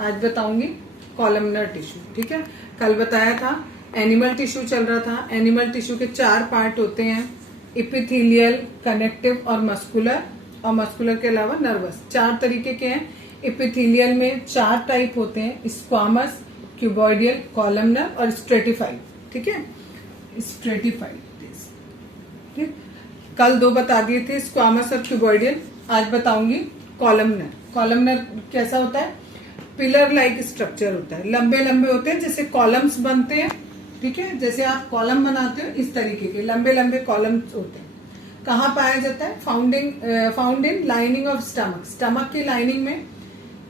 आज बताऊंगी columnar tissue. ठीक है, कल बताया था एनिमल टिश्यू चल रहा था। एनिमल टिश्यू के 4 पार्ट होते हैं, इपिथेलियल, कनेक्टिव और मस्कुलर, और मस्कुलर के अलावा नर्वस। 4 तरीके के हैं। इपिथेलियल में 4 टाइप होते हैं, स्क्वामस, क्यूबॉइडियल, कॉलमनर और स्ट्रेटिफाइड। ठीक है, स्ट्रेटिफाइड। ठीक, कल 2 बता दिए थे, स्क्वामस और क्यूबॉइडियल। आज बताऊंगी कॉलमनर। कॉलमनर कैसा होता है? पिलर लाइक स्ट्रक्चर होता है, लंबे लंबे होते हैं, जैसे कॉलम्स बनते हैं। ठीक है, जैसे आप कॉलम बनाते हो इस तरीके के लंबे लंबे कॉलम्स होते हैं। कहाँ पाया जाता है? Found in lining of stomach. Stomach की लाइनिंग में,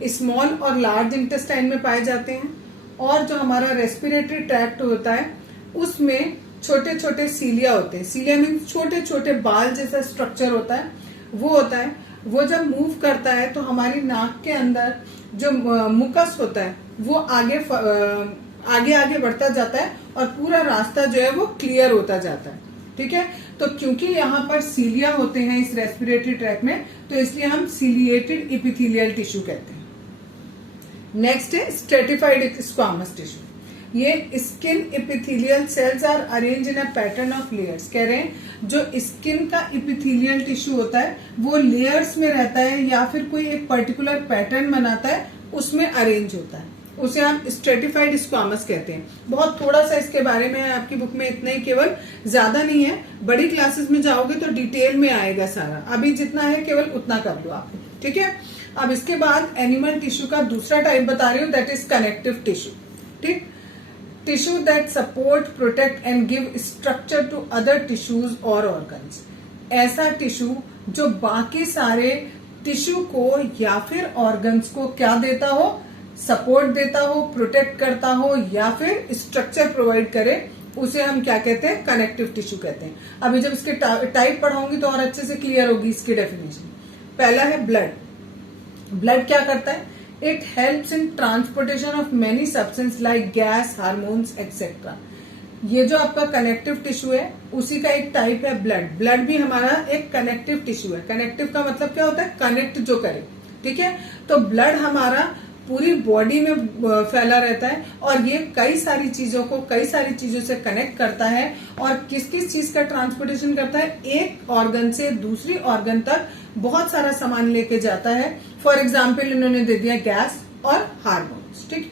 स्मॉल और लार्ज इंटेस्टाइन में पाए जाते हैं। और जो हमारा रेस्पिरेटरी ट्रैक्ट होता है उसमें छोटे छोटे सीलिया होते हैं। सीलिया मीन्स छोटे छोटे बाल जैसा स्ट्रक्चर होता है, वो होता है। वो जब मूव करता है तो हमारी नाक के अंदर जो मुकस होता है वो आगे आगे बढ़ता जाता है और पूरा रास्ता जो है वो क्लियर होता जाता है। ठीक है, तो क्योंकि यहाँ पर सीलिया होते हैं इस रेस्पिरेटरी ट्रैक्ट में, तो इसलिए हम सीलिएटेड इपिथेलियल टिश्यू कहते हैं। नेक्स्ट है स्ट्रेटिफाइड स्क्वामस टिश्यू। ये skin epithelial cells are arrange in a pattern of layers. कह रहे हैं जो स्किन का इपिथेलियल टिश्यू होता है वो लेयर्स में रहता है या फिर कोई एक पर्टिकुलर पैटर्न बनाता है, उसमें अरेंज होता है, उसे हम स्ट्रेटिफाइड स्क्वामस कहते हैं। बहुत थोड़ा सा इसके बारे में है आपकी बुक में, इतना ही, केवल, ज्यादा नहीं है। बड़ी क्लासेस में जाओगे तो डिटेल में आएगा सारा, अभी जितना है केवल उतना कर लो आप। ठीक है, अब इसके बाद एनिमल टिश्यू का दूसरा टाइप बता रही हूँ, दैट इज कनेक्टिव टिश्यू। ठीक, tissue that support, protect and give structure to other tissues और ऑर्गन्स। ऐसा टिश्यू जो बाकी सारे टिश्यू को या फिर ऑर्गन्स को क्या देता हो? सपोर्ट देता हो, प्रोटेक्ट करता हो या फिर स्ट्रक्चर प्रोवाइड करे, उसे हम क्या कहते हैं? कनेक्टिव टिश्यू कहते हैं। अभी जब इसके टाइप पढ़ाऊंगी तो और अच्छे से क्लियर होगी इसकी डेफिनेशन। पहला है ब्लड। ब्लड क्या करता है? It helps in transportation of many substance like gas, hormones etcetera. ये जो आपका कनेक्टिव टिश्यू है उसी का एक टाइप है ब्लड। ब्लड भी हमारा एक कनेक्टिव टिश्यू है। कनेक्टिव का मतलब क्या होता है? कनेक्ट जो करे। ठीक है, तो ब्लड हमारा पूरी बॉडी में फैला रहता है और ये कई सारी चीजों को कई सारी चीजों से कनेक्ट करता है। और किस किस चीज का ट्रांसपोर्टेशन करता है? एक ऑर्गन से दूसरी ऑर्गन तक बहुत सारा सामान लेके जाता है। फॉर एग्जाम्पल इन्होंने दे दिया गैस और हार्मोन्स। ठीक,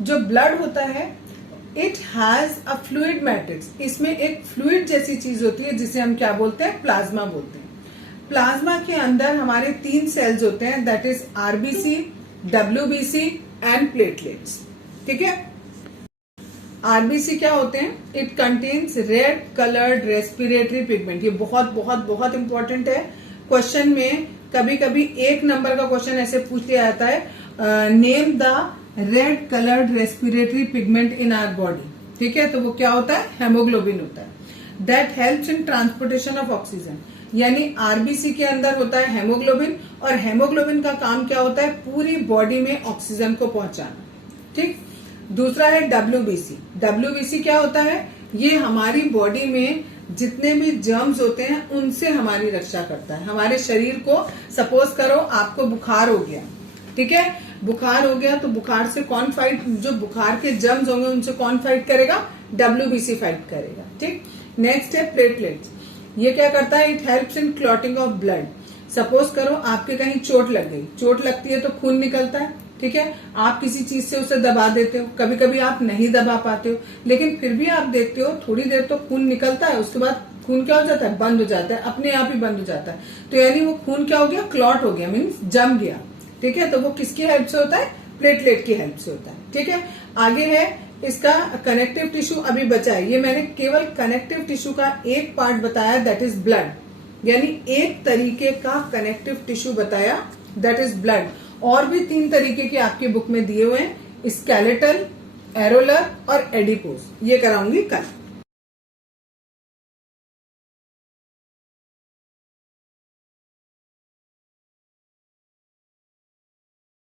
जो ब्लड होता है it has a fluid matrix. इसमें एक फ्लूइड जैसी चीज होती है जिसे हम क्या बोलते हैं? प्लाज्मा बोलते हैं। प्लाज्मा के अंदर हमारे 3 सेल्स होते हैं, that is RBC, WBC and platelets. ठीक है, आरबीसी क्या होते हैं? It contains red coloured respiratory pigment. ये बहुत बहुत बहुत इंपॉर्टेंट है। क्वेश्चन में कभी कभी 1 नंबर का क्वेश्चन ऐसे पूछ लिया जाता है, name the red coloured respiratory pigment in our body. ठीक है, तो वो क्या होता है? हेमोग्लोबिन होता है। That helps in transportation of oxygen. यानी आरबीसी के अंदर होता है हेमोग्लोबिन, और हेमोग्लोबिन का काम क्या होता है? पूरी बॉडी में ऑक्सीजन को पहुंचाना। ठीक, दूसरा है डब्ल्यूबीसी। डब्ल्यूबीसी क्या होता है? ये हमारी बॉडी में जितने भी जर्म्स होते हैं उनसे हमारी रक्षा करता है। हमारे शरीर को, सपोज करो आपको बुखार हो गया, ठीक है, बुखार हो गया तो बुखार से कौन फाइट? जो बुखार के जर्म्स होंगे उनसे कौन फाइट करेगा? डब्ल्यूबीसी फाइट करेगा। ठीक, नेक्स्ट है प्लेटलेट्स। ये क्या करता है? It helps in clotting of blood. Suppose करो आपके कहीं चोट लग गई, चोट लगती है तो खून निकलता है। ठीक है, आप किसी चीज से उसे दबा देते हो, कभी कभी आप नहीं दबा पाते हो, लेकिन फिर भी आप देखते हो थोड़ी देर तो खून निकलता है, उसके बाद खून क्या हो जाता है? बंद हो जाता है, अपने आप ही बंद हो जाता है। तो यानी वो खून क्या हो गया? क्लॉट हो गया, मीन्स जम गया। ठीक है, तो वो किसकी हेल्प से होता है? प्लेटलेट की हेल्प से होता है। ठीक है, आगे है इसका कनेक्टिव टिश्यू अभी बचा है। ये मैंने केवल कनेक्टिव टिश्यू का एक पार्ट बताया, दैट इज ब्लड। यानी एक तरीके का कनेक्टिव टिश्यू बताया, दैट इज ब्लड। और भी 3 तरीके के आपकी बुक में दिए हुए हैं, स्केलेटल, एरोलर और एडिपोज। ये कराऊंगी कल।